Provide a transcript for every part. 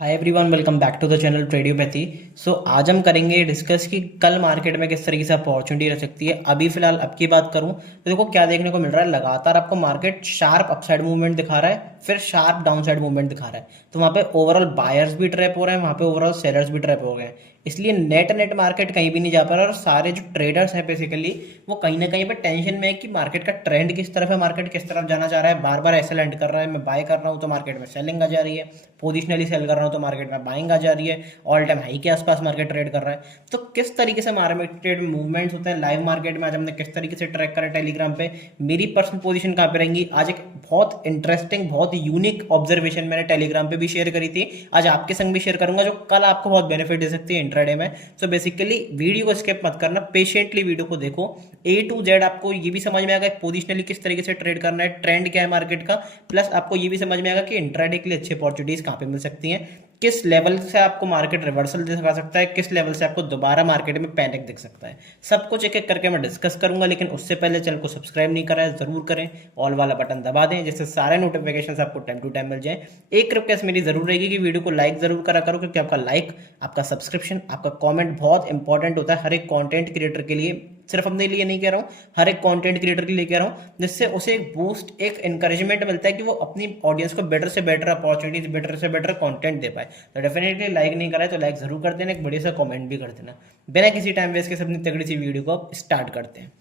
Hi everyone, welcome back to the channel Tradiopathy. So आज हम करेंगे डिस्कस कि कल मार्केट में किस तरीके से अपॉर्चुनिटी रह सकती है। अभी फिलहाल अब की बात करूं तो देखो क्या देखने को मिल रहा है। लगातार आपको मार्केट शार्प अपसाइड मूवमेंट दिखा रहा है, फिर शार्प डाउनसाइड मूवमेंट दिखा रहा है। तो वहाँ पे ओवरऑल बायर्स भी ट्रैप हो रहे हैं, वहाँ पे ओवरऑल सेलर्स भी ट्रैप हो गए हैं। इसलिए नेट नेट मार्केट कहीं भी नहीं जा पा रहा और सारे जो ट्रेडर्स हैं बेसिकली वो कहीं ना कहीं पे टेंशन में है कि मार्केट का ट्रेंड किस तरफ है, मार्केट किस तरफ जाना चाह रहा है। बार बार ऐसे लैंड कर रहा है, मैं बाय कर रहा हूँ तो मार्केट में सेलिंग आ जा रही है, पोजिशनली सेल कर रहा हूँ तो मार्केट में बाइंग आ जा रही है, ऑल टाइम हाई के आसपास मार्केट ट्रेड कर रहा है। तो किस तरीके से मार्केट मूवमेंट्स होते हैं लाइव मार्केट में, आज हमने किस तरीके से ट्रैक करा टेलीग्राम पे, मेरी पर्सनल पोजीशन कहाँ पे रहेंगी। आज एक बहुत इंटरेस्टिंग बहुत यूनिक ऑब्जर्वेशन मैंने टेलीग्राम पे भी शेयर करी थी, आज आपके संग भी शेयर करूंगा, जो कल आपको बहुत बेनिफिट दे सकती है इंट्राडे में। सो बेसिकली वीडियो को स्किप मत करना, पेशेंटली वीडियो को देखो ए टू जेड। आपको ये भी समझ में आएगा पोजिशनली किस तरीके से ट्रेड करना है, ट्रेंड क्या है मार्केट का, प्लस आपको ये भी समझ में आएगा कि इंट्राडे के लिए अच्छी अपॉर्चुनिटीज कहाँ पे मिल सकती हैं, किस लेवल से आपको मार्केट रिवर्सल दिखा सकता है, किस लेवल से आपको दोबारा मार्केट में पैनिक दिख सकता है। सब कुछ एक एक करके मैं डिस्कस करूंगा, लेकिन उससे पहले चैनल को सब्सक्राइब नहीं करा है जरूर करें, ऑल वाला बटन दबा दें जिससे सारे नोटिफिकेशन आपको टाइम टू टाइम मिल जाए। एक रिक्वेस्ट मेरी जरूर रहेगी कि वीडियो को लाइक जरूर करा करो, क्योंकि आपका लाइक, आपका सब्सक्रिप्शन, आपका कॉमेंट बहुत इंपॉर्टेंट होता है हर एक कॉन्टेंट क्रिएटर के लिए। सिर्फ अपने लिए नहीं कह रहा हूँ, हर एक कंटेंट क्रिएटर के लिए कह रहा हूँ, जिससे उसे एक बूस्ट, एक इंकरेजमेंट मिलता है कि वो अपनी ऑडियंस को बेटर से बेटर अपॉर्चुनिटीज, बेटर से बेटर कंटेंट दे पाए। तो डेफिनेटली लाइक नहीं करा है तो लाइक जरूर कर देना, एक बढ़िया सा कमेंट भी कर देना। बिना किसी टाइम वेस्ट के अपनी तगड़ी सी वीडियो को अब स्टार्ट करते हैं।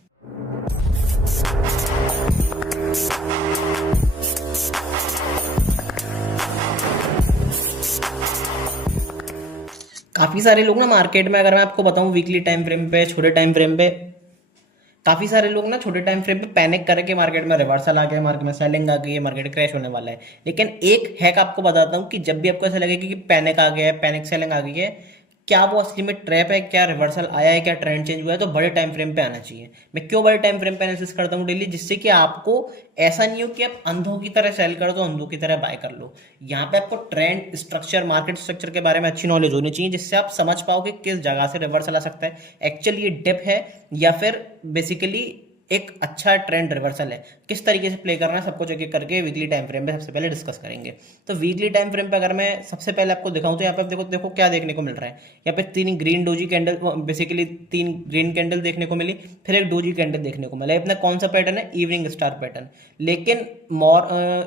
काफी सारे लोग ना मार्केट में, अगर मैं आपको बताऊं वीकली टाइम फ्रेम पे, छोटे टाइम फ्रेम पे, काफी सारे लोग ना छोटे टाइम फ्रेम पे पैनिक करके मार्केट में रिवर्सल आ गया, मार्केट में सेलिंग आ गई है, मार्केट क्रैश होने वाला है। लेकिन एक हैक आपको बताता हूँ कि जब भी आपको ऐसा लगेगा कि पैनिक आ गया है, पैनिक सेलिंग आ गई है, क्या वो असली में ट्रैप है, क्या रिवर्सल आया है, क्या ट्रेंड चेंज हुआ है, तो बड़े टाइम फ्रेम पे आना चाहिए। मैं क्यों बड़े टाइम फ्रेम पे एनालिसिस करता हूँ डेली, जिससे कि आपको ऐसा नहीं हो कि आप अंधों की तरह सेल कर दो, अंधों की तरह बाय कर लो। यहाँ पे आपको ट्रेंड स्ट्रक्चर, मार्केट स्ट्रक्चर के बारे में अच्छी नॉलेज होनी चाहिए, जिससे आप समझ पाओ कि किस जगह से रिवर्सल आ सकता है, एक्चुअली ये डिप है या फिर बेसिकली एक अच्छा ट्रेंड रिवर्सल है। किस तरीके से प्ले करना है सब कुछ एक एक करके वीकली टाइम फ्रेम पे सबसे पहले डिस्कस करेंगे। तो वीकली टाइम फ्रेम पे अगर मैं सबसे पहले आपको दिखाऊं तो यहाँ पे देखो देखो क्या देखने को मिल रहा है। यहाँ पे तीन ग्रीन डोजी कैंडल, बेसिकली तीन ग्रीन कैंडल देखने को मिली, फिर एक डोजी कैंडल देखने को मिला। अपना कौन सा पैटर्न है, इवनिंग स्टार पैटर्न। लेकिन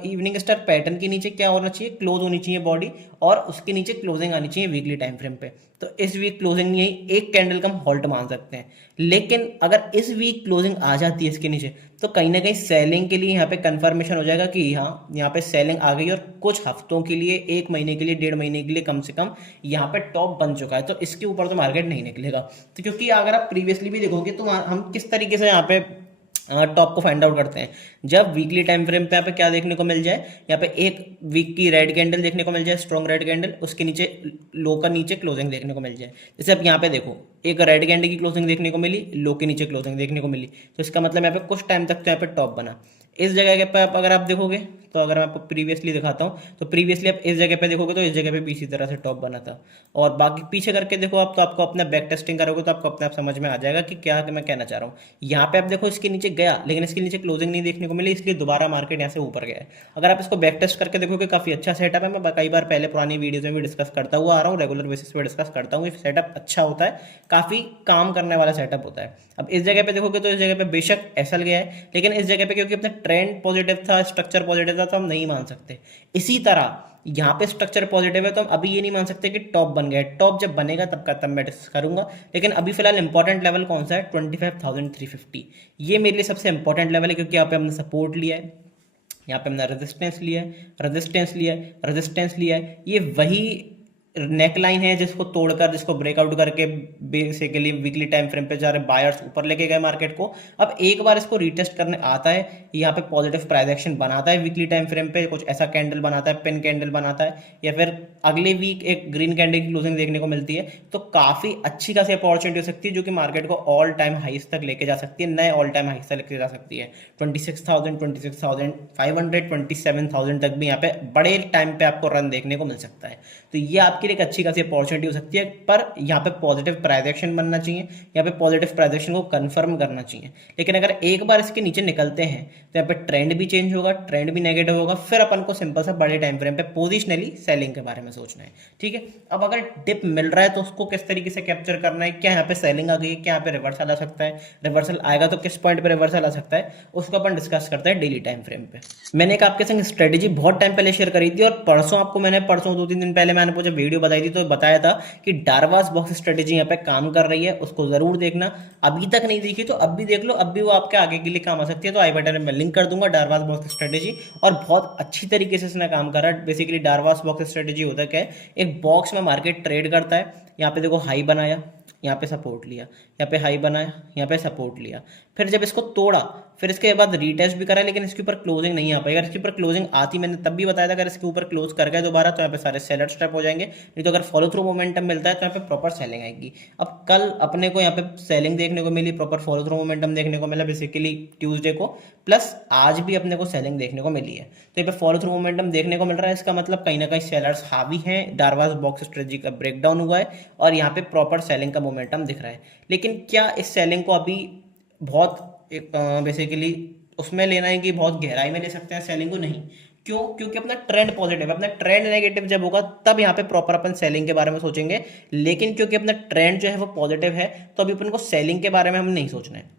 इवनिंग स्टार पैटर्न के नीचे क्या होना चाहिए, क्लोज होनी चाहिए बॉडी, और उसके नीचे क्लोजिंग आनी चाहिए वीकली टाइम फ्रेम पे। तो इस वीक क्लोजिंग यही एक कैंडल का हम हॉल्ट मान सकते हैं। लेकिन अगर इस वीक क्लोजिंग आ जाती है इसके नीचे, तो कहीं ना कहीं सेलिंग के लिए यहाँ पे कंफर्मेशन हो जाएगा कि हाँ यहाँ पे सेलिंग आ गई, और कुछ हफ्तों के लिए, एक महीने के लिए, डेढ़ महीने के लिए कम से कम यहाँ पे टॉप बन चुका है। तो इसके ऊपर तो मार्केट नहीं निकलेगा। तो क्योंकि अगर आप प्रीवियसली भी देखोगे तो हम किस तरीके से यहाँ पे टॉप को फाइंड आउट करते हैं, जब वीकली टाइम फ्रेम पे यहाँ पे क्या देखने को मिल जाए, यहाँ पे एक वीक की रेड कैंडल देखने को मिल जाए, स्ट्रॉन्ग रेड कैंडल, उसके नीचे लो का नीचे क्लोजिंग देखने को मिल जाए। जैसे अब यहाँ पे देखो एक रेड कैंडल की क्लोजिंग देखने को मिली, लो के नीचे क्लोजिंग देखने को मिली, तो इसका मतलब यहाँ पे कुछ टाइम तक तो यहाँ पे टॉप बना। इस जगह के पे आप अगर आप देखोगे, तो अगर मैं आपको प्रीवियसली दिखाता हूँ, तो प्रीवियसली आप इस जगह पे देखोगे तो इस जगह पे भी इसी तरह से टॉप बना था। और बाकी पीछे करके देखो आप, तो आपको अपना बैक टेस्टिंग करोगे तो आपको अपने आप समझ में आ जाएगा कि क्या मैं कहना चाह रहा हूँ। यहाँ पे आप देखो इसके नीचे गया, लेकिन इसके नीचे क्लोजिंग नहीं देखने को मिली, इसलिए दोबारा मार्केट यहाँ से ऊपर गया है। अगर आप इसको बैक टेस्ट करके देखोगे काफी अच्छा सेटअप है। मैं कई बार पहले पुरानी वीडियोज में भी डिस्कस करता हुआ आ रहा हूँ, रेगुलर बेसिस पे डिस्कस करता हूँ। सेटअप अच्छा होता है, काफी काम करने वाला सेटअप होता है। अब इस जगह पे देखोगे तो इस जगह पे बेशक एसएल गया है, लेकिन इस जगह पे क्योंकि अपना ट्रेंड पॉजिटिव था, स्ट्रक्चर पॉजिटिव था, तो हम नहीं मान सकते। इसी तरह यहाँ पे स्ट्रक्चर पॉजिटिव है, तो हम अभी ये नहीं मान सकते कि टॉप बन गया है। टॉप जब बनेगा तब मैं डिस्कस करूंगा। लेकिन अभी फिलहाल इंपॉर्टेंट लेवल कौन सा है, 25,350। ये मेरे लिए सबसे इंपॉर्टेंट लेवल है, क्योंकि यहाँ पे हमने सपोर्ट लिया है, यहाँ पे हमने रेजिस्टेंस लिया है, रेजिस्टेंस लिया है, रेजिस्टेंस लिया है। ये वही नेक लाइन है जिसको तोड़कर, जिसको ब्रेकआउट करके बेसिकली वीकली टाइम फ्रेम पे जा रहे बायर्स ऊपर लेके गए मार्केट को। अब एक बार इसको रीटेस्ट करने आता है, यहाँ पे पॉजिटिव प्राइस एक्शन बनाता है वीकली टाइम फ्रेम पे, कुछ ऐसा कैंडल बनाता है, पिन कैंडल बनाता है, या फिर अगले वीक एक ग्रीन कैंडल की क्लोजिंग देखने को मिलती है, तो काफी अच्छी खासी अपॉर्चुनिटी हो सकती है, जो कि मार्केट को ऑल टाइम हाइस तक लेके जा सकती है, नए ऑल टाइम हाइस तक लेके जा सकती है। 26,000, 26,500, 27,000 तक भी यहाँ पे बड़े टाइम पे आपको रन देखने को मिल सकता है। तो ये आपके आपके लिए एक अच्छी खासी अपॉर्चुनिटी हो सकती है, पर यहाँ पे पॉजिटिव प्राइस एक्शन बनना चाहिए, यहाँ पे पॉजिटिव प्राइस एक्शन को कंफर्म करना चाहिए। लेकिन अगर एक बार इसके नीचे निकलते हैं तो यहाँ पे ट्रेंड भी चेंज होगा, ट्रेंड भी नेगेटिव होगा, फिर अपन को सिंपल सा बड़े टाइम फ्रेम पे पोजिशनली सेलिंग के बारे में सोचना है। ठीक है, अब अगर डिप मिल रहा है तो उसको किस तरीके से कैप्चर करना है, क्या यहाँ पे सेलिंग आ गई है, क्या यहाँ पे रिवर्सल आ सकता है, रिवर्सल आएगा तो किस पॉइंट पे रिवर्सल आ सकता है, उसको अपन डिस्कस करते हैं डेली टाइम फ्रेम पे। मैंने एक आपके संग स्ट्रेटेजी बहुत टाइम पहले शेयर करी थी, और परसों आपको मैंने परसों 2-3 दिन पहले मैंने मुझे वीडियो बताई थी तो बताया था कि डारवास बॉक्स स्ट्रेटेजी यहाँ पे काम कर रही है, उसको जरूर देखना। अभी तक नहीं देखी तो अब भी देख लो, अब भी वो आपके आगे के लिए काम आ सकती है। तो आई बटन में लिंक कर दूंगा डारवास बॉक्स स्ट्रेटेजी, और बहुत अच्छी तरीके से इसने काम कर रहा है। बेसिकली डारवास बॉक्स स्ट्रेटेजी होता क्या है, एक बॉक्स में मार्केट ट्रेड करता है। यहाँ पे देखो हाई बनाया, यहाँ पे सपोर्ट लिया, यहाँ पे हाई बनाया, यहाँ पे सपोर्ट लिया, फिर जब इसको तोड़ा फिर इसके बाद रीटेस्ट भी करा, लेकिन इसके ऊपर क्लोजिंग नहीं आ पाई। अगर इसके ऊपर क्लोजिंग आती, मैंने तब भी बताया था, अगर इसके ऊपर क्लोज कर गए दोबारा तो यहाँ पे सारे सेलर स्टेप हो जाएंगे, नहीं तो अगर फॉलो थ्रू मोमेंटम मिलता है तो यहाँ पे प्रॉपर सेलिंग आएगी। अब कल अपने को यहाँ पे सेलिंग देखने को मिली, प्रॉपर फॉलो थ्रू मोमेंटम देखने को मिला बेसिकली ट्यूसडे को, प्लस आज भी अपने को सेलिंग देखने को मिली है। तो यहाँ पे फॉलो थ्रू मोमेंटम देखने को मिल रहा है, इसका मतलब कहीं ना कहीं सेलर्स हावी हैं, डारवास बॉक्स स्ट्रेटजी का ब्रेकडाउन हुआ है और यहाँ पे प्रॉपर सेलिंग का मोमेंटम दिख रहा है। लेकिन क्या इस सेलिंग को अभी बहुत बेसिकली उसमें लेना है कि बहुत गहराई में ले सकते हैं सेलिंग को? नहीं। क्यों? क्योंकि अपना ट्रेंड पॉजिटिव है। अपना ट्रेंड नेगेटिव जब होगा तब यहाँ पे प्रॉपर अपन सेलिंग के बारे में सोचेंगे, लेकिन क्योंकि अपना ट्रेंड जो है वो पॉजिटिव है तो अभी अपन को सेलिंग के बारे में हम नहीं सोचना है।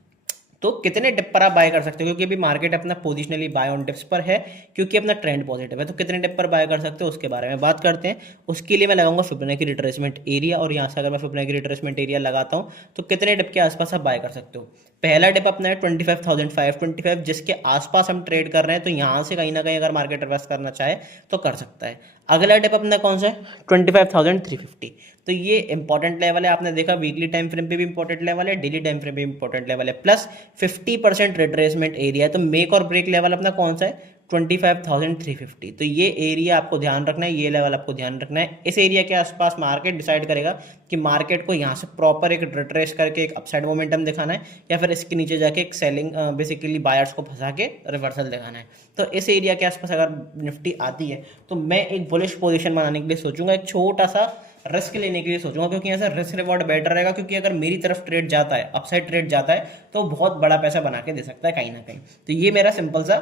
तो कितने डिप पर आप बाय कर सकते हो, क्योंकि अभी मार्केट अपना पोजिशनली बाय ऑन डिप्स पर है, क्योंकि अपना ट्रेंड पॉजिटिव है। तो कितने डिप पर बाय कर सकते हो उसके बारे में बात करते हैं। उसके लिए मैं लगाऊंगा फिबोनाची रिट्रेसमेंट एरिया, और यहाँ से अगर मैं फिबोनाची रिट्रेसमेंट एरिया लगाता हूँ तो कितने डिप के आसपास आप बाय कर सकते हो। पहला डिप अपना है 25,525, जिसके आसपास हम ट्रेड कर रहे हैं, तो यहाँ से कहीं ना कहीं अगर मार्केट रिवर्स करना चाहे तो कर सकता है। अगला डिप अपना कौन सा है? 25,350। तो ये इंपॉर्टेंट लेवल है, आपने देखा वीकली टाइम फ्रेम पे भी इंपॉर्टेंट लेवल है, डेली टाइम फ्रेम पे भी इंपॉर्टेंट लेवल है, प्लस 50% रिट्रेसमेंट एरिया है। तो मेक और ब्रेक लेवल अपना कौन सा है? 25,350। तो ये एरिया आपको ध्यान रखना है, ये लेवल आपको ध्यान रखना है। इस एरिया के आसपास मार्केट डिसाइड करेगा कि मार्केट को यहाँ से प्रॉपर एक रिट्रेस करके एक अपसाइड मोमेंटम दिखाना है, या फिर इसके नीचे जाके एक सेलिंग बेसिकली बायर्स को फंसा के रिवर्सल दिखाना है। तो इस एरिया के आसपास अगर निफ्टी आती है तो मैं एक बुलिश पोजीशन बनाने के लिए सोचूंगा, एक छोटा सा रिस्क लेने के लिए सोचूंगा, क्योंकि यहाँ से रिस्क रिवॉर्ड बेटर रहेगा। क्योंकि अगर मेरी तरफ ट्रेड जाता है, अपसाइड ट्रेड जाता है, तो बहुत बड़ा पैसा बना के दे सकता है कहीं ना कहीं। तो ये मेरा सिंपल सा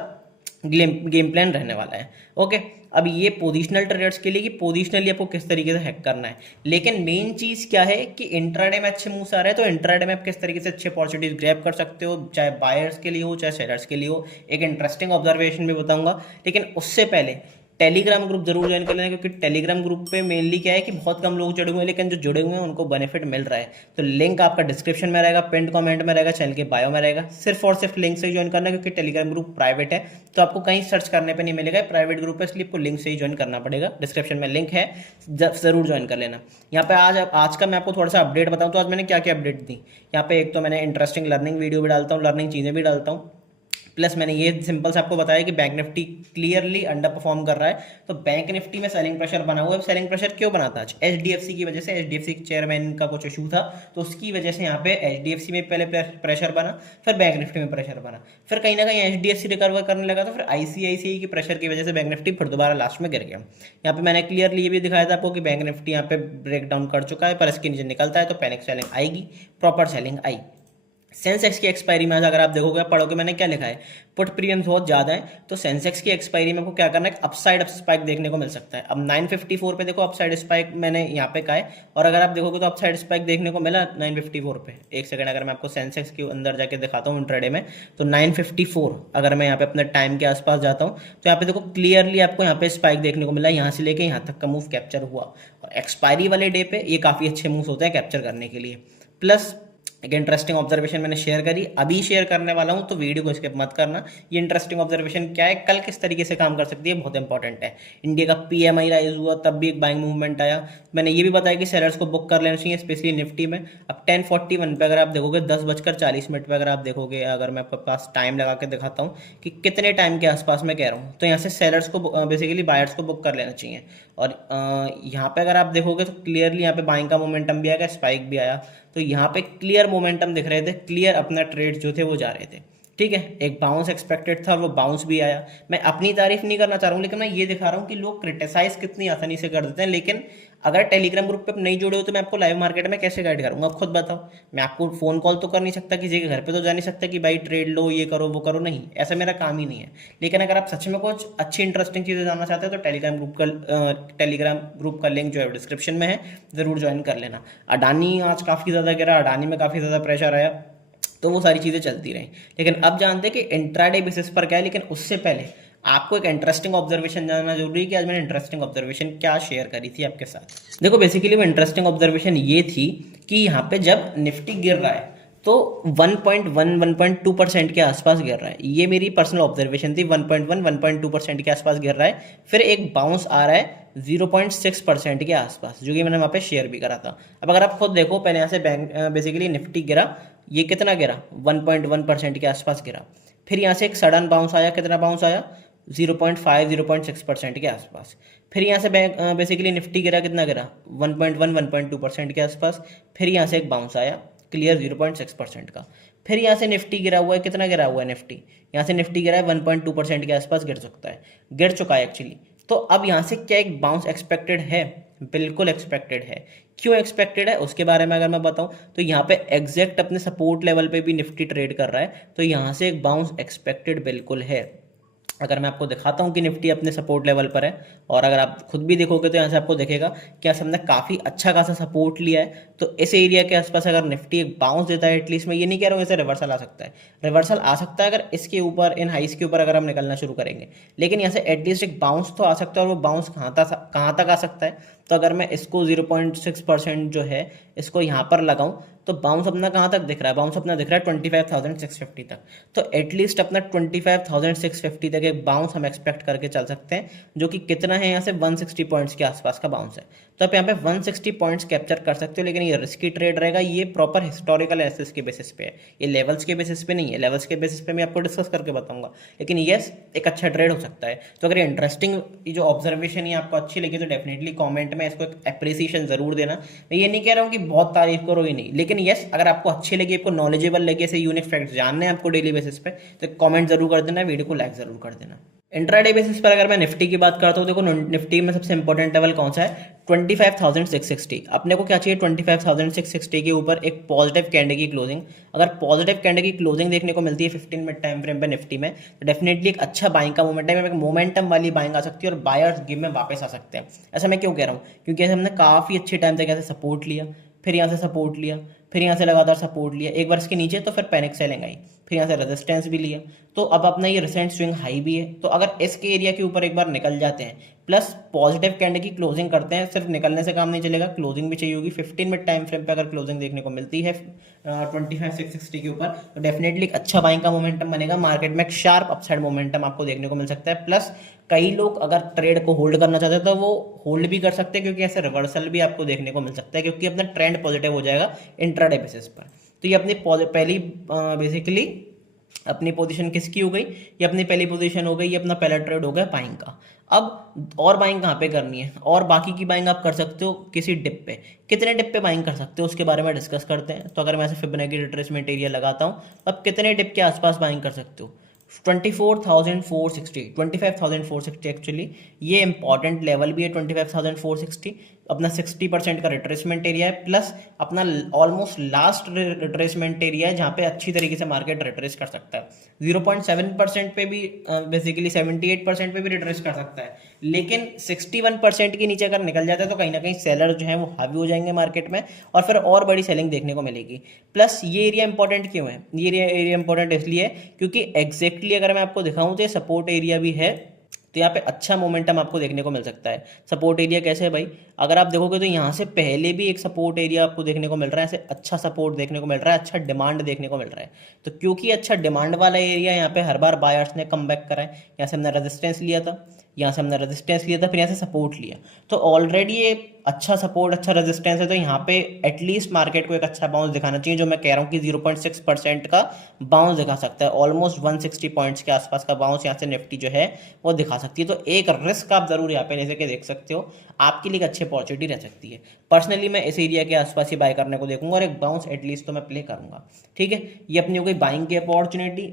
गेम प्लान रहने वाला है। ओके, अब ये पोजिशनल ट्रेडर्स के लिए कि पोजिशनली आपको किस तरीके से हैक करना है। लेकिन मेन चीज़ क्या है कि इंट्राडे में अच्छे मूव्स आ रहे हैं, तो इंट्राडे में आप किस तरीके से अच्छे अपॉर्चुनिटीज ग्रैब कर सकते हो, चाहे बायर्स के लिए हो चाहे सेलर्स के लिए हो। एक इंटरेस्टिंग ऑब्जर्वेशन भी बताऊंगा, लेकिन उससे पहले टेलीग्राम ग्रुप जरूर ज्वाइन कर लेना, क्योंकि टेलीग्राम ग्रुप पे मेनली क्या है कि बहुत कम लोग जुड़े हुए हैं, लेकिन जो जुड़े हुए हैं उनको बेनिफिट मिल रहा है। तो लिंक आपका डिस्क्रिप्शन में रहेगा, पिन कमेंट में रहेगा, चैनल के बायो में रहेगा। सिर्फ और सिर्फ लिंक से ही ज्वाइन करना है, क्योंकि टेलीग्राम ग्रुप प्राइवेट है तो आपको कहीं सर्च करने पर नहीं मिलेगा, प्राइवेट ग्रुप है, इसलिए आपको लिंक से ही ज्वाइन करना पड़ेगा। डिस्क्रिप्शन में लिंक है, जरूर ज्वाइन कर लेना। यहाँ पे आज का मैं आपको थोड़ा सा अपडेट बताऊँ तो आज मैंने क्या क्या अपडेट दी। यहाँ पे एक तो मैंने इंटरेस्टिंग लर्निंग वीडियो भी डालता हूँ, लर्निंग चीज़ें भी डालता हूँ, प्लस मैंने ये सिंपल से आपको बताया कि bank Nifty clearly under perform कर रहा है। तो बैंक निफ्टी में सेलिंग प्रेशर बना हुआ है। सेलिंग प्रेशर क्यों बना था? आज एचडीएफसी की वजह से, एचडीएफसी के चेयरमैन का कुछ इशू था, तो उसकी वजह से यहाँ पे एचडीएफसी में पहले प्रेशर बना, फिर बैंक निफ्टी में प्रेशर बना, फिर कहीं ना कहीं एचडीएफसी रिकवर करने लगा, तो फिर आईसीआईसीआई की प्रेशर की वजह से बैंक निफ्टी फिर दोबारा लास्ट में गिर गया। यहाँ पे मैंने क्लियरली ये भी दिखाया था आपको कि बैंक निफ्टी यहाँ पे ब्रेक डाउन कर चुका है, पर इसके नीचे निकलता है तो पैनिक सेलिंग आएगी, प्रॉपर सेलिंग आई। सेंसेक्स की एक्सपायरी में आज अगर आप देखोगे, पढ़ोगे मैंने क्या लिखा है, पुट प्रीमियम बहुत ज़्यादा है, तो सेंसेक्स की एक्सपायरी में आपको क्या करना है, अपसाइड स्पाइक देखने को मिल सकता है। अब 954 पे देखो अपसाइड स्पाइक मैंने यहाँ पे कहा है, और अगर आप देखोगे तो अपसाइड स्पाइक देखने को मिला 954 पे। एक सेकंड, अगर मैं आपको सेंसेक्स के अंदर जाके दिखाता हूँ इंट्राडे में, तो 954 अगर मैं यहाँ पे अपने टाइम के आसपास जाता हूँ तो यहाँ पे देखो क्लियरली आपको यहाँ पे स्पाइक देखने को मिला, यहाँ से लेके यहाँ तक का मूव कैप्चर हुआ। और एक्सपायरी वाले डे पे ये काफ़ी अच्छे मूव होते हैं कैप्चर करने के लिए। प्लस एक इंटरेस्टिंग ऑब्जर्वेशन मैंने शेयर करी, अभी शेयर करने वाला हूं, तो वीडियो को स्किप मत करना। ये इंटरेस्टिंग ऑब्जर्वेशन क्या है, कल किस तरीके से काम कर सकती है, बहुत इंपॉर्टेंट है। इंडिया का पीएमआई राइज हुआ, तब भी एक बाइंग मूवमेंट आया। मैंने ये भी बताया कि सेलर्स को बुक कर लेना चाहिए, स्पेशली निफ्टी में। अब 10:41 पे अगर आप देखोगे, 10:40 पे अगर आप देखोगे, अगर मैं आपके पास टाइम लगा के दिखाता हूँ कि कितने टाइम के आसपास मैं कह रहा हूँ, तो यहाँ से सेलर्स को बेसिकली बायर्स को बुक कर लेना चाहिए। और यहाँ पे अगर आप देखोगे तो क्लियरली यहाँ पे बाइंग का मोमेंटम भी आया, स्पाइक भी आया, तो यहाँ पे क्लियर मोमेंटम दिख रहे थे, क्लियर अपना ट्रेड जो थे वो जा रहे थे। ठीक है, एक बाउंस एक्सपेक्टेड था और वो बाउंस भी आया। मैं अपनी तारीफ नहीं करना चाह रहा हूँ, लेकिन मैं ये दिखा रहा हूँ कि लोग क्रिटिसाइज कितनी आसानी से कर देते हैं। लेकिन अगर टेलीग्राम ग्रुप पे आप नहीं जुड़े हो तो मैं आपको लाइव मार्केट में कैसे गाइड करूंगा, आप खुद बताओ। मैं आपको फोन कॉल तो कर नहीं सकता, किसी के घर पे तो जा नहीं सकता कि भाई ट्रेड लो, ये करो वो करो, नहीं, ऐसा मेरा काम ही नहीं है। लेकिन अगर आप सच में कुछ अच्छी इंटरेस्टिंग चीज़ें जानना चाहते हो तो टेलीग्राम ग्रुप का लिंक जो है डिस्क्रिप्शन में है, ज़रूर ज्वाइन कर लेना। अडानी आज काफ़ी ज़्यादा गिरा, अडानी में काफ़ी ज़्यादा प्रेशर आया, तो वो सारी चीज़ें चलती रहीं। लेकिन अब जानते हैं कि इंट्राडे बेसिस पर क्या है। लेकिन उससे पहले आपको एक इंटरेस्टिंग ऑब्जर्वेशन जानना जरूरी है कि आज मैंने इंटरेस्टिंग ऑब्जर्वेशन क्या शेयर करी थी आपके साथ। देखो बेसिकली वो इंटरेस्टिंग ऑब्जर्वेशन ये थी कि यहाँ पे जब निफ्टी गिर रहा है तो 1.2% के आसपास गिर रहा है। ये मेरी पर्सनल ऑब्जर्वेशन थी, 1.2% के आसपास गिर रहा है। फिर एक बाउंस आ रहा है 0.6% के आसपास, जो कि मैंने वहाँ पे शेयर भी करा था। अब अगर आप खुद देखो, पहले यहाँ से बेसिकली निफ्टी गिरा, ये कितना गिरा, 1.1% के आसपास गिरा। फिर यहाँ से एक सडन बाउंस आया, कितना बाउंस आया, 0.6% के आसपास। फिर यहाँ से बेसिकली निफ्टी गिरा, कितना गिरा, 1.2% के आसपास। फिर यहाँ से एक बाउंस आया क्लियर 0.6% का। फिर यहाँ से निफ्टी गिरा हुआ है, कितना गिरा हुआ है निफ्टी, यहाँ से निफ्टी गिरा है 1.2% के आसपास गिर सकता है, गिर चुका है एक्चुअली। तो अब यहाँ से क्या एक बाउंस एक्सपेक्टेड है, बिल्कुल एक्सपेक्टेड है। क्यों एक्सपेक्टेड है उसके बारे में अगर मैं बताऊं तो यहाँ पे एग्जैक्ट अपने सपोर्ट लेवल पे भी निफ्टी ट्रेड कर रहा है, तो यहाँ से एक बाउंस एक्सपेक्टेड बिल्कुल है। अगर मैं आपको दिखाता हूँ कि निफ्टी अपने सपोर्ट लेवल पर है, और अगर आप खुद भी देखोगे तो यहाँ से आपको दिखेगा कि यहाँ से हमने काफ़ी अच्छा खासा सपोर्ट लिया है। तो इस एरिया के आसपास अगर निफ्टी एक बाउंस देता है, एटलीस्ट मैं ये नहीं कह रहा हूँ ऐसे रिवर्सल आ सकता है, रिवर्सल आ सकता है अगर इसके ऊपर, इन हाइस के ऊपर अगर हम निकलना शुरू करेंगे। लेकिन यहाँ से एटलीस्ट एक बाउंस तो आ सकता है, और वो बाउंस कहाँ तक आ सकता है। तो अगर मैं इसको 0.6% जो है इसको यहाँ पर लगाऊं तो बाउंस अपना कहाँ तक दिख रहा है, बाउंस अपना दिख रहा है 25,650 तक। तो एटलीस्ट अपना 25,650 तक एक बाउंस हम एक्सपेक्ट करके चल सकते हैं, जो कि कितना है यहाँ से 160 पॉइंट्स के आसपास का बाउंस है। तो आप यहाँ पे 160 पॉइंट्स कैप्चर कर सकते हो। लेकिन ये रिस्की ट्रेड रहेगा, ये प्रॉपर हिस्टोरिकल एनालिसिस के बेसिस पे है, ये लेवल्स के बेसिस पे नहीं है। लेवल्स के बेसिस पे मैं आपको डिस्कस करके बताऊंगा, लेकिन यस एक अच्छा ट्रेड हो सकता है। तो अगर इंटरेस्टिंग जो ऑब्जर्वेशन है आपको अच्छी लगी तो डेफिनेटली कमेंट में इसको एक अप्रिसिएशन जरूर देना। मैं ये नहीं कह रहा हूँ कि बहुत तारीफ करो ही नहीं, लेकिन यस अगर आपको अच्छी लगी, आपको नॉलेजेबल लगे, ऐसे यूनिक फैक्ट्स जानने हैं आपको डेली बेसिस पे, तो कमेंट जरूर कर देना, वीडियो को लाइक जरूर कर देना। इंट्राडे बेसिस पर अगर मैं निफ्टी की बात करता हूँ, देखो निफ्टी में सबसे इंपॉर्टेंट लेवल कौन सा है, 25,660। अपने को क्या चाहिए, 25,660 के ऊपर एक पॉजिटिव कैंडल की क्लोजिंग। अगर पॉजिटिव कैंडल की क्लोजिंग देखने को मिलती है 15 मिनट टाइम फ्रेम पे निफ्टी में, तो डेफिनेटली एक अच्छा बाइंग का मोमेंटम है, एक मोमेंटम वाली बाइंग आ सकती है और बायर्स गेम में वापस आ सकते हैं। ऐसा मैं क्यों कह रहा हूँ, क्योंकि हमने काफ़ी अच्छे टाइम तक ऐसे सपोर्ट लिया, फिर यहाँ से सपोर्ट लिया, फिर यहाँ से लगातार सपोर्ट लिया, एक बार इसके नीचे तो फिर पैनिक सेलिंग आई, फिर यहाँ से रेजिस्टेंस भी लिया। तो अब अपना ये रिसेंट स्विंग हाई भी है। तो अगर इसके एरिया के ऊपर एक बार निकल जाते हैं, प्लस पॉजिटिव कैंडल की क्लोजिंग करते हैं, सिर्फ निकलने से काम नहीं चलेगा, क्लोजिंग भी चाहिए होगी। 15 मिनट टाइम फ्रेम पे अगर क्लोजिंग देखने को मिलती है 25,660 के ऊपर, तो डेफिनेटली एक अच्छा बाइंग का मोमेंटम बनेगा, मार्केट में एक शार्प अपसाइड मोमेंटम आपको देखने को मिल सकता है। प्लस कई लोग अगर ट्रेड को होल्ड करना चाहते हैं तो वो होल्ड भी कर सकते हैं, क्योंकि ऐसे रिवर्सल भी आपको देखने को मिल सकता है, क्योंकि अपना ट्रेंड पॉजिटिव हो जाएगा इंट्राडे बेसिस पर। तो ये अपनी पहली बेसिकली अपनी पोजीशन किसकी हो गई, ये अपनी पहली पोजीशन हो गई, ये अपना पहला ट्रेड हो गया बाइंग का। अब और बाइंग कहाँ पे करनी है, और बाकी की बाइंग आप कर सकते हो किसी डिप पे। कितने डिप पे बाइंग कर सकते हो उसके बारे में डिस्कस करते हैं। तो अगर मैं ऐसे फिबोनाची रिट्रेसमेंट एरिया लगाता हूँ, अब कितने डिप के आसपास बाइंग कर सकते हो, 24,460, 25,460 एक्चुअली ये इंपॉर्टेंट लेवल भी है। 25,460 अपना 60% का रिट्रेसमेंट एरिया है, प्लस अपना ऑलमोस्ट लास्ट रिट्रेसमेंट एरिया है, जहाँ पे अच्छी तरीके से मार्केट रिट्रेस कर सकता है। 0.7% पे भी बेसिकली 78% पे भी रिट्रेस कर सकता है। लेकिन 61% के नीचे अगर निकल जाता है तो कहीं ना कहीं सेलर जो है वो हावी हो जाएंगे मार्केट में, और फिर और बड़ी सेलिंग देखने को मिलेगी। प्लस ये एरिया इंपॉर्टेंट क्यों है, ये एरिया इंपॉर्टेंट इसलिए क्योंकि एग्जैक्टली अगर मैं आपको दिखाऊं तो ये सपोर्ट एरिया भी है। तो यहाँ पे अच्छा मोमेंटम आपको देखने को मिल सकता है। सपोर्ट एरिया कैसे है भाई, अगर आप देखोगे तो यहाँ से पहले भी एक सपोर्ट एरिया आपको देखने को मिल रहा है, ऐसे अच्छा सपोर्ट देखने को मिल रहा है, अच्छा डिमांड देखने को मिल रहा है। तो क्योंकि अच्छा डिमांड वाला एरिया यहाँ पे हर बार बायर्स ने कम बैक करा है। यहाँ से हमने रेजिस्टेंस लिया था, यहाँ से हमने रेजिस्टेंस लिया था, फिर यहाँ से सपोर्ट लिया, तो ऑलरेडी ये अच्छा सपोर्ट अच्छा रेजिस्टेंस है। तो यहाँ पे एटलीस्ट मार्केट को एक अच्छा बाउंस दिखाना चाहिए, जो मैं कह रहा हूँ कि 0.6% का बाउंस दिखा सकता है। ऑलमोस्ट 160 पॉइंट्स के आसपास का बाउंस यहाँ से निफ्टी जो है वो दिखा सकती है। तो एक रिस्क आप जरूर यहाँ पे ले के देख सकते हो, आपके लिए एक अच्छी अपॉर्चुनिटी रह सकती है। पर्सनली मैं इस एरिया के आसपास ही बाय करने को देखूंगा, और एक बाउंस एटलीस्ट तो मैं प्ले करूंगा। ठीक है, ये अपनी हो गई बाइंग की अपॉर्चुनिटी।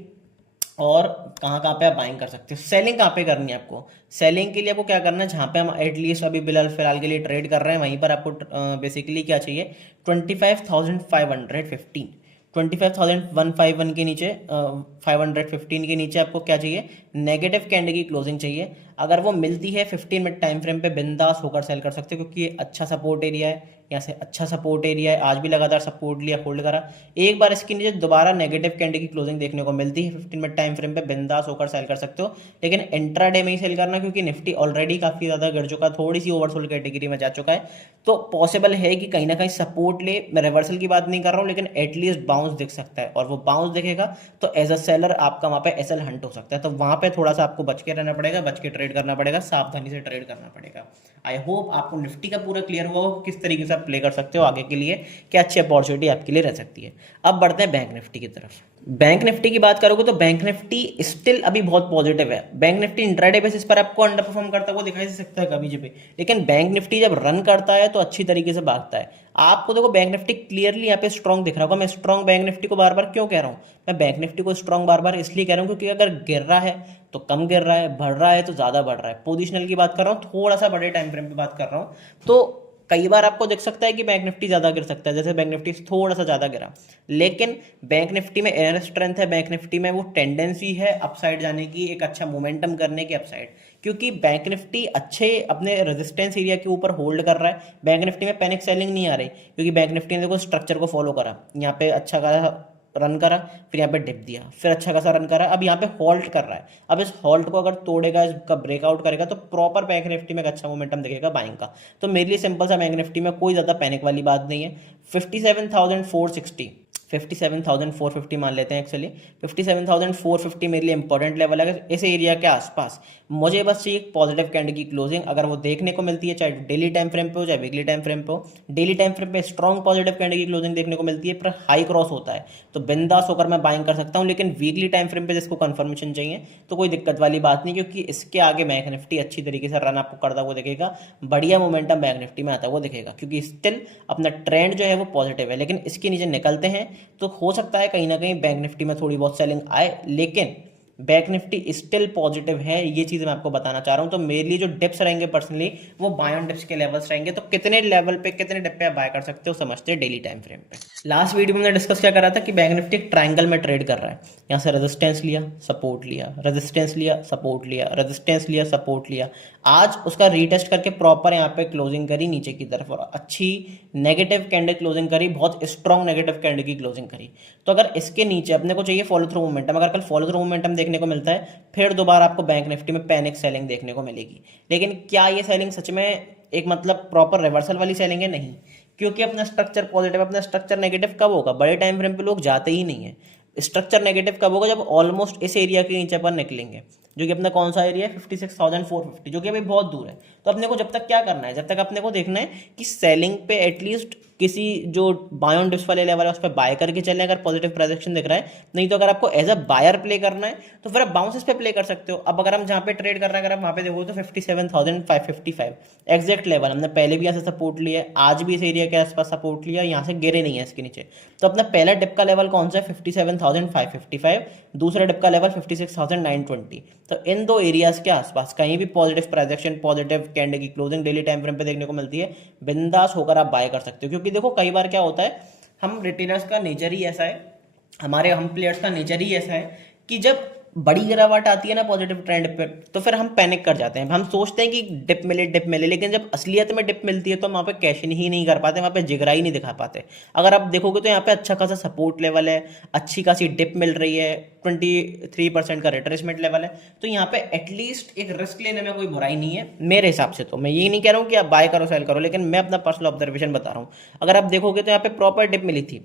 और कहाँ कहाँ पे आप बाइंग कर सकते हो। सेलिंग कहाँ पे करनी है आपको, सेलिंग के लिए आपको क्या करना है, जहाँ पे हम एटलीस्ट अभी फिलहाल के लिए ट्रेड कर रहे हैं वहीं पर आपको बेसिकली क्या चाहिए, 25,515, 25,151 के नीचे 515 के नीचे आपको क्या चाहिए, नेगेटिव कैंडल की क्लोजिंग चाहिए। अगर वो मिलती है 15 मिनट टाइम फ्रेम पे बिंदास होकर सेल कर सकते हो, क्योंकि ये अच्छा सपोर्ट एरिया है, यहाँ से अच्छा सपोर्ट एरिया है, आज भी लगातार सपोर्ट लिया होल्ड करा। एक बार इसके नीचे दोबारा नेगेटिव कैंडल की क्लोजिंग देखने को मिलती है 15 मिनट टाइम फ्रेम पे बिंदास होकर सेल कर सकते हो, लेकिन इंट्राडे में ही सेल करना, क्योंकि निफ्टी ऑलरेडी काफ़ी ज़्यादा गिर चुका है, थोड़ी सी ओवरसोल्ड कैटेगरी में जा चुका है। तो पॉसिबल है कि कहीं ना कहीं सपोर्ट ले, मैं रिवर्सल की बात नहीं कर रहा हूँ, लेकिन एटलीस्ट बाउंस दिख सकता है, और वो बाउंस दिखेगा तो एज अ सेलर आपका वहाँ पे एसएल हंट हो सकता है। तो वहाँ पे थोड़ा सा आपको बच के रहना पड़ेगा, बच के ट्रेड करना पड़ेगा, सावधानी से ट्रेड करना पड़ेगा। आई होप आपको निफ्टी का पूरा क्लियर हुआ हो किस तरीके से आप प्ले कर सकते हो आगे के लिए, क्या अच्छी अपॉर्चुनिटी आपके लिए रह सकती है। अब बढ़ते हैं बैंक निफ्टी की तरफ। बैंक निफ्टी की बात करोगे तो बैंक निफ्टी स्टिल अभी बहुत पॉजिटिव है। बैंक निफ्टी इंट्राडे बेसिस पर आपको अंडर परफॉर्म करता हुआ दिखाई दे सकता है कभी भी, लेकिन बैंक निफ्टी जब रन करता है तो अच्छी तरीके से भागता है। आपको देखो बैंक निफ्टी क्लियरली यहाँ पे स्ट्रॉन्ग दिख रहा होगा। मैं स्ट्रॉन्ग बैंक निफ्टी को बार बार क्यों कह रहा हूँ, मैं बैंक निफ्टी को स्ट्रॉन्ग बार बार इसलिए कह रहा हूँ क्योंकि अगर गिर रहा है तो कम गिर रहा है, बढ़ रहा है तो ज़्यादा बढ़ रहा है। पोजिशनल की बात कर रहा हूँ, थोड़ा सा बड़े टाइम फ्रेम पे बात कर रहा हूँ, तो कई बार आपको देख सकता है कि बैंक निफ्टी ज़्यादा गिर सकता है, जैसे बैंक निफ्टी थोड़ा सा ज़्यादा गिरा, लेकिन बैंक निफ्टी में इनर स्ट्रेंथ है, बैंक निफ्टी में वो टेंडेंसी है अपसाइड जाने की, एक अच्छा मोमेंटम करने की अपसाइड, क्योंकि बैंक निफ्टी अच्छे अपने रेजिस्टेंस एरिया के ऊपर होल्ड कर रहा है। बैंक निफ्टी में पैनिक सेलिंग नहीं आ रही, क्योंकि बैंक निफ्टी ने देखो स्ट्रक्चर को फॉलो करा, यहाँ पे अच्छा खासा रन करा, फिर यहाँ पे डिप दिया, फिर अच्छा खासा रन करा, अब यहाँ पे हॉल्ट कर रहा है। अब इस हॉल्ट को अगर तोड़ेगा, इसका ब्रेकआउट करेगा, तो प्रॉपर बैंक निफ्टी में एक अच्छा मोमेंटम दिखेगा बाइंग का। तो मेरे लिए सिंपल सा बैंक निफ्टी में कोई ज़्यादा पैनिक वाली बात नहीं है। 57,460, 57,450 मान लेते हैं एक्चुअली, 57,450 मेरे लिए इंपॉर्टेंट लेवल है इस एरिया के आसपास। मुझे बस चाहिए एक पॉजिटिव कैंडल की क्लोजिंग, अगर वो देखने को मिलती है, चाहे डेली टाइम फ्रेम पे हो चाहे वीकली टाइम फ्रेम पे हो। डेली टाइम फ्रेम पे स्ट्रॉन्ग पॉजिटिव कैंडल की क्लोजिंग देखने को मिलती है, पर हाई क्रॉस होता है तो बिंदास होकर मैं बाइंग कर सकता हूँ। लेकिन वीकली टाइम फ्रेम पे जिसको कंफर्मेशन चाहिए तो कोई दिक्कत वाली बात नहीं, क्योंकि इसके आगे बैंक निफ्टी अच्छी तरीके से रन आपको करता हुआ दिखेगा, बढ़िया मोमेंटम बैंक निफ्टी में आता हुआ दिखेगा, क्योंकि स्टिल अपना ट्रेंड जो है वो पॉजिटिव है। लेकिन इसके नीचे निकलते हैं तो हो सकता है कहीं ना कहीं बैंक निफ्टी में थोड़ी बहुत सेलिंग आए, लेकिन बैंक निफ्टी स्टिल पॉजिटिव है, ये चीज़ मैं आपको बताना चाह रहा हूँ। तो मेरे लिए जो डिप्स रहेंगे पर्सनली वो बाय ऑन डिप्स के लेवल्स रहेंगे, तो कितने लेवल पे कितने डिप पे आप बाय कर सकते हो समझते हैं डेली टाइम फ्रेम पे। लास्ट वीडियो में हमने डिस्कस क्या करा था कि बैंक निफ्टी एक ट्रायंगल में ट्रेड कर रहा है, यहाँ से रेजिस्टेंस लिया, सपोर्ट लिया, रेजिस्टेंस लिया, सपोर्ट लिया, रेजिस्टेंस लिया, सपोर्ट लिया। आज उसका रीटेस्ट करके प्रॉपर यहाँ पे क्लोजिंग करी नीचे की तरफ, और अच्छी नेगेटिव कैंडल क्लोजिंग करी, बहुत स्ट्रॉन्ग नेगेटिव कैंडल की क्लोजिंग करी। तो अगर इसके नीचे अपने को चाहिए फॉलो थ्रू मोमेंटम, अगर कल फॉलो थ्रू मोमेंटम देखने को मिलता है, फिर दोबारा आपको बैंक निफ्टी में पैनिक सेलिंग देखने को मिलेगी। लेकिन क्या ये सेलिंग सच में एक मतलब प्रॉपर रिवर्सल वाली सेलिंग है? नहीं, क्योंकि अपना स्ट्रक्चर पॉजिटिव, अपना स्ट्रक्चर नेगेटिव कब होगा, बड़े टाइम फ्रेम पे लोग जाते ही नहीं है। स्ट्रक्चर नेगेटिव कब होगा, जब ऑलमोस्ट इस एरिया के नीचे पर निकलेंगे, जो कि अपना कौन सा एरिया है, 56,450, जो कि अभी बहुत दूर है। तो अपने को जब तक क्या करना है, जब तक अपने को देखना है कि सेलिंग पे एटलीस्ट किसी जो बाय ऑन डिप्स वाले लेवल है उस पर बाय करके चलें अगर पॉजिटिव प्रोजेक्शन दिख रहा है। नहीं तो अगर आपको एज अ बायर प्ले करना है तो फिर आप बाउंसेस पे प्ले कर सकते हो। अब अगर हम जहाँ पे ट्रेड कर रहे हैं, अगर आप वहाँ पे देखो तो 57,555 एग्जैक्ट लेवल, हमने पहले भी यहाँ से सपोर्ट लिया, आज भी इस एरिया के आसपास सपोर्ट लिया, यहाँ से गिरे नहीं है इसके नीचे। तो अपना पहला डिप का लेवल कौन सा है, 57,555, दूसरा डिप का लेवल 56,920। तो इन दो एरियाज के आसपास कहीं भी पॉजिटिव प्रोजेक्शन, पॉजिटिव कैंडल की क्लोजिंग डेली टाइम फ्रेम पे देखने को मिलती है, बिंदास होकर आप बाय कर सकते हो। क्योंकि देखो कई बार क्या होता है, हम रिटेलर्स का नेचर ही ऐसा है, हम प्लेयर्स का नेचर ही ऐसा है कि जब बड़ी गिरावट आती है ना पॉजिटिव ट्रेंड पे, तो फिर हम पैनिक कर जाते हैं, हम सोचते हैं कि डिप मिले, लेकिन जब असलियत में डिप मिलती है तो हम वहाँ पे कैश इन ही नहीं कर पाते, वहाँ पे जिगरा ही नहीं दिखा पाते। अगर आप देखोगे तो यहाँ पे अच्छा खासा सपोर्ट लेवल है, अच्छी खासी डिप मिल रही है, 23% का रिट्रेसमेंट लेवल है, तो यहाँ पे एटलीस्ट एक रिस्क लेने में कोई बुराई नहीं है मेरे हिसाब से। तो मैं ये नहीं कह रहा हूँ कि आप बाय करो सेल करो, लेकिन मैं अपना पर्सनल ऑब्जर्वेशन बता रहा हूँ। अगर आप देखोगे तो यहाँ पे प्रॉपर डिप मिली थी,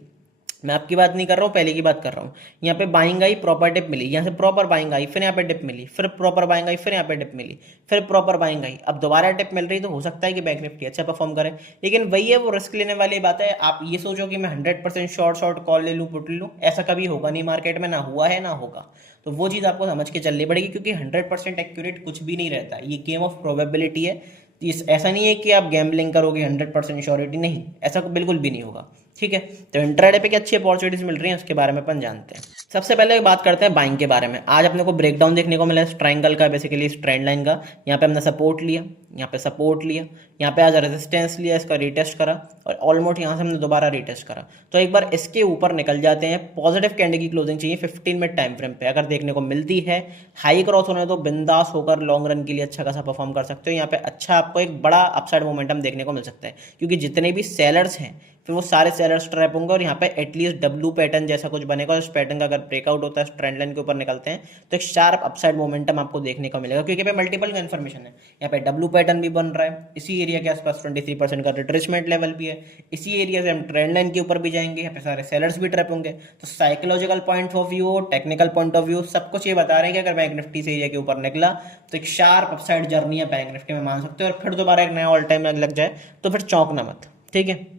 मैं आपकी बात नहीं कर रहा हूँ, पहले की बात कर रहा हूँ। यहाँ पे बाइंग आई, प्रॉपर डिप मिली, यहाँ से प्रॉपर बाइंग आई, फिर यहाँ पे डिप मिली, फिर प्रॉपर बाइंग आई, फिर यहाँ पे डिप मिली, फिर प्रॉपर बाइंग आई, अब दोबारा डिप मिल रही, तो हो सकता है कि बैंक निफ्टी अच्छा परफॉर्म करे। लेकिन वही है, वो रिस्क लेने वाली बात है। आप ये सोचो कि मैं 100% शॉर्ट कॉल ले लूँ, पुट ले लूँ, ऐसा कभी होगा नहीं मार्केट में, ना हुआ है ना होगा। तो वो चीज़ आपको समझ के चलनी पड़ेगी, क्योंकि 100% एक्यूरेट कुछ भी नहीं रहता, ये गेम ऑफ प्रोबेबिलिटी है। इस ऐसा नहीं है कि आप गैम्बलिंग करोगे 100% श्योरिटी, नहीं, ऐसा बिल्कुल भी नहीं होगा। ठीक है। तो इंट्राडे पे क्या अच्छी अपॉर्चुनिटीज मिल रही हैं उसके बारे में अपन जानते हैं। सबसे पहले बात करते हैं बाइंग के बारे में। आज अपने को ब्रेकडाउन देखने को मिला है ट्रायंगल का, बेसिकली इस ट्रेंड लाइन का। यहाँ पे हमने सपोर्ट लिया, यहाँ पे सपोर्ट लिया, यहाँ पे आज रेजिस्टेंस लिया, इसका रीटेस्ट करा और ऑलमोस्ट यहाँ से हमने दोबारा रीटेस्ट करा। तो एक बार इसके ऊपर निकल जाते हैं। पॉजिटिव कैंडल की क्लोजिंग चाहिए 15 मिनट टाइम फ्रेम पे, अगर देखने को मिलती है हाई क्रॉस होने तो बिंदास होकर लॉन्ग रन के लिए अच्छा खासा परफॉर्म कर सकते हो। यहाँ पे अच्छा आपको एक बड़ा अपसाइड मोमेंटम देखने को मिल सकता है, क्योंकि जितने भी सेलर्स हैं फिर वो सारे सेलर्स ट्रैप होंगे और यहाँ पे एटलीस्ट डब्ल्यू पैटर्न जैसा कुछ बनेगा। और इस पैटर्न का अगर ब्रेकआउट होता है, ट्रेंड लाइन के ऊपर निकलते हैं, तो एक शार्प अपसाइड मोमेंटम आपको देखने को मिलेगा, क्योंकि पे मल्टीपल कंफर्मेशन है। यहाँ पे डब्ल्यू पैटर्न भी बन रहा है, इसी एरिया के आसपास 23% का रिट्रेसमेंट लेवल भी है, इसी एरिया से हम ट्रेंड लाइन के ऊपर भी जाएंगे, यहाँ पे सारे सेलर्स भी ट्रैप होंगे। तो psychological point of view, technical point of view, सब कुछ ये बता रहे हैं कि अगर बैंक निफ्टी से एरिया के ऊपर निकला तो एक शार्प अपसाइड जर्नी है बैंक निफ्टी में, मान सकते हो। और फिर दोबारा एक नया ऑल टाइम लग जाए तो फिर चौंकना मत, ठीक है।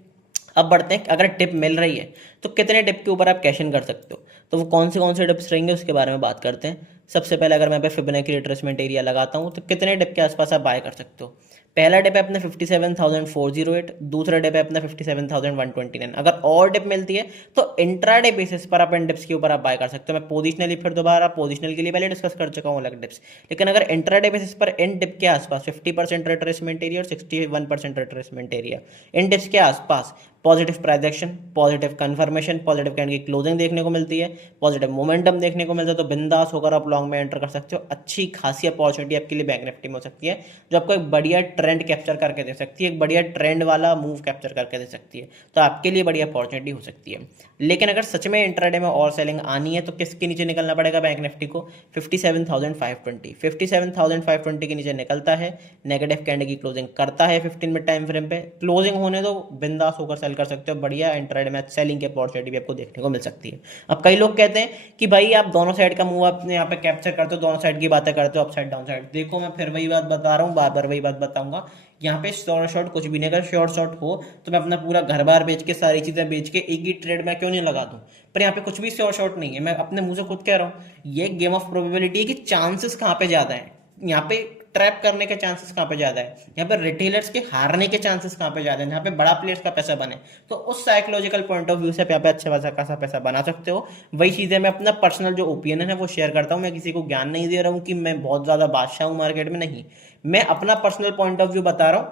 अब बढ़ते हैं, अगर टिप मिल रही है तो कितने टिप के ऊपर आप कैश इन कर सकते हो, तो वो कौन से टिप्स रहेंगे उसके बारे में बात करते हैं। सबसे पहले अगर मैं पे फिबोनाची रिट्रेसमेंट एरिया लगाता हूँ तो कितने टिप के आसपास आप बाय कर सकते हो। पहला डिप है अपना 57,408, दूसरा डिप है अपना 57,129। अगर और डिप मिलती है तो इंट्राडे बेसिस पर आप इन डिप्स के ऊपर आप बाय कर सकते हो। मैं पोजिशनली फिर दोबारा पोजिशनल के लिए पहले डिस्कस कर चुका हूँ अलग डिप्स, लेकिन अगर इंट्राडे बेसिस पर इन डिप के आसपास 50% रिट्रेसमेंट एरिया और 61% रिट्रेसमेंट एरिया, इन डिप्स के आसपास positive price action, positive confirmation, positive candle की क्लोजिंग देखने को मिलती है, पॉजिटिव मोमेंटम देखने को मिलता है, तो बिंदास होकर आप लॉन्ग में एंटर कर सकते हो। अच्छी खासी अपॉर्चुनिटी आपके लिए बैंक निफ्टी में हो सकती है, जो आपको एक बढ़िया ट्रेंड कैप्चर करके दे सकती है, एक बढ़िया ट्रेंड वाला मूव कैप्चर करके दे सकती है। तो आपके लिए बढ़िया अपॉर्चुनिटी हो सकती है। लेकिन अगर सच में इंट्राडे में और सेलिंग आनी है तो किसके नीचे निकलना पड़ेगा बैंक निफ्टी को? 57,520। 57,520 के नीचे निकलता है, नेगेटिव कैंडल की क्लोजिंग करता है 15 मिनट टाइम फ्रेम पे, क्लोजिंग होने दो, बिंदास होकर सेल कर सकते हो। बढ़िया इंट्राडे में सेलिंग की अपॉर्चुनिटी भी आपको देखने को मिल सकती है। अब कई लोग कहते हैं कि भाई आप दोनों साइड का मूव अपने यहाँ पे कैप्चर करते हो, दोनों साइड की बातें करते हो, अप साइड डाउन साइड। देखो मैं फिर वही बात बता रहा हूँ, बार बार वही बात बताऊंगा। यहाँ पे शॉर्ट कुछ भी नहीं, अगर शॉर्ट हो तो मैं अपना पूरा घर बार बेच के, सारी चीजें बेच के एक ही ट्रेड में क्यों नहीं लगा दूं। पर यहाँ पे कुछ भी शॉर्ट नहीं है, मैं अपने मुंह से खुद कह रहा हूँ। ये गेम ऑफ प्रोबेबिलिटी है कि चांसेस कहाँ पे ज्यादा है, यहाँ पे ट्रैप करने के चांसेस कहाँ पे ज्यादा है, यहाँ पे रिटेलर्स के हारने के चांसेस कहाँ पे ज्यादा है, यहाँ पे बड़ा प्लेयर्स का पैसा बने। तो उस साइकोलॉजिकल पॉइंट ऑफ व्यू से यहाँ पे अच्छा खासा पैसा बना सकते हो। वही चीजें मैं अपना पर्सनल जो ओपिनियन है वो शेयर करता हूँ। मैं किसी को ज्ञान नहीं दे रहा हूँ कि मैं बहुत ज्यादा बादशाह हूँ मार्केट में, नहीं। मैं अपना पर्सनल पॉइंट ऑफ व्यू बता रहा हूँ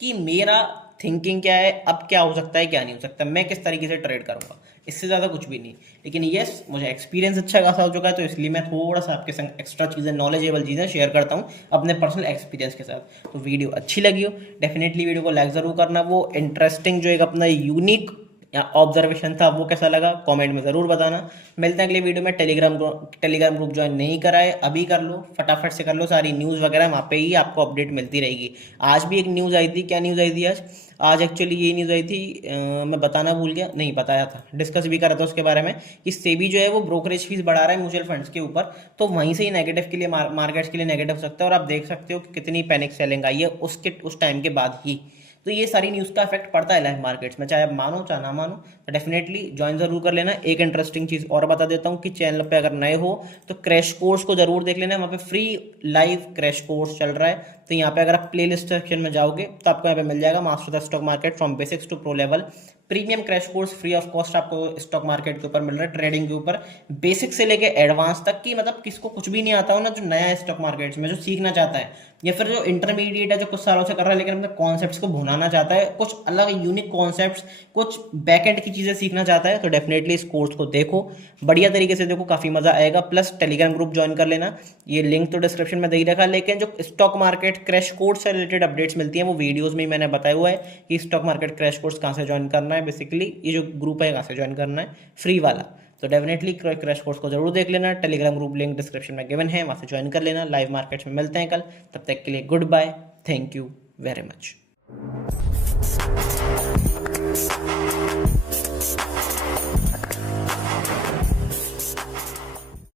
कि मेरा थिंकिंग क्या है, अब क्या हो सकता है क्या नहीं हो सकता, मैं किस तरीके से ट्रेड करूंगा, इससे ज़्यादा कुछ भी नहीं। लेकिन यस, मुझे एक्सपीरियंस अच्छा खासा हो चुका है, तो इसलिए मैं थोड़ा सा आपके संग एक्स्ट्रा चीज़ें, नॉलेजेबल चीज़ें शेयर करता हूँ अपने पर्सनल एक्सपीरियंस के साथ। तो वीडियो अच्छी लगी हो डेफिनेटली वीडियो को लाइक ज़रूर करना। वो इंटरेस्टिंग जो एक अपना यूनिक ऑब्जर्वेशन था वो कैसा लगा कमेंट में ज़रूर बताना। मिलते हैं अगले वीडियो में। टेलीग्राम ग्रुप ज्वाइन नहीं करा है, अभी कर लो, फटाफट से कर लो। सारी न्यूज़ वगैरह वहाँ पे ही आपको अपडेट मिलती रहेगी। आज भी एक न्यूज़ आई थी, क्या न्यूज़ आई थी आज एक्चुअली ये न्यूज़ आई थी, मैं बताना भूल गया, नहीं बताया था, डिस्कस भी करा था उसके बारे में कि सेबी जो है वो ब्रोकरेज फीस बढ़ा रहा है म्यूचुअल फंड्स के ऊपर। तो वहीं से ही नेगेटिव के लिए, मार्केट्स के लिए नेगेटिव हो सकता है। और आप देख सकते हो कि कितनी पैनिक सेलिंग आई है उस टाइम के बाद ही। तो ये सारी न्यूज़ का इफेक्ट पड़ता है लाइव मार्केट्स में, चाहे आप मानो चाहे ना मानो। तो डेफिनेटली ज्वाइन जरूर कर लेना। एक इंटरेस्टिंग चीज़ और बता देता हूँ कि चैनल पे अगर नए हो तो क्रैश कोर्स को जरूर देख लेना, वहाँ पे फ्री लाइव क्रैश कोर्स चल रहा है। तो यहाँ पे अगर आप प्ले लिस्ट सेक्शन में जाओगे तो आपको यहाँ पे मिल जाएगा master the stock market from basics to pro level. Premium crash course free of cost आपको स्टॉक मार्केट के ऊपर मिल रहा है, ट्रेडिंग के ऊपर, बेसिक से लेके एडवांस तक की। मतलब किसको कुछ भी नहीं आता हो ना, जो नया है स्टॉक मार्केट में, जो सीखना चाहता है, या फिर जो इंटरमीडिएट है, जो कुछ सालों से कर रहा है लेकिन अपने कॉन्सेप्ट्स को भुनाना चाहता है, कुछ अलग यूनिक कॉन्सेप्ट्स, कुछ बैकएंड की चीजें सीखना चाहता है, तो डेफिनेटली इस कोर्स को देखो, बढ़िया तरीके से देखो, काफी मजा आएगा। प्लस टेलीग्राम ग्रुप ज्वाइन कर लेना, ये लिंक तो डिस्क्रिप्शन में दे ही रखा। लेकिन जो स्टॉक मार्केट क्रैश कोर्स से रिलेटेड अपडेट्स मिलती हैं वो वीडियोस में मैंने बताया हुआ है कि स्टॉक मार्केट क्रैश कोर्स कहाँ से ज्वाइन करना है, बेसिकली ये जो ग्रुप है कहाँ से ज्वाइन करना है, फ्री वाला। तो डेफिनेटली क्रैश कोर्स को जरूर देख लेना। टेलीग्राम ग्रुप लिंक डिस्क्रिप्शन में गिवन है, वहाँ से ज्वाइन कर लेना। लाइव मार्केट्स में मिलते हैं कल, तब तक के लिए good bye, thank you very much.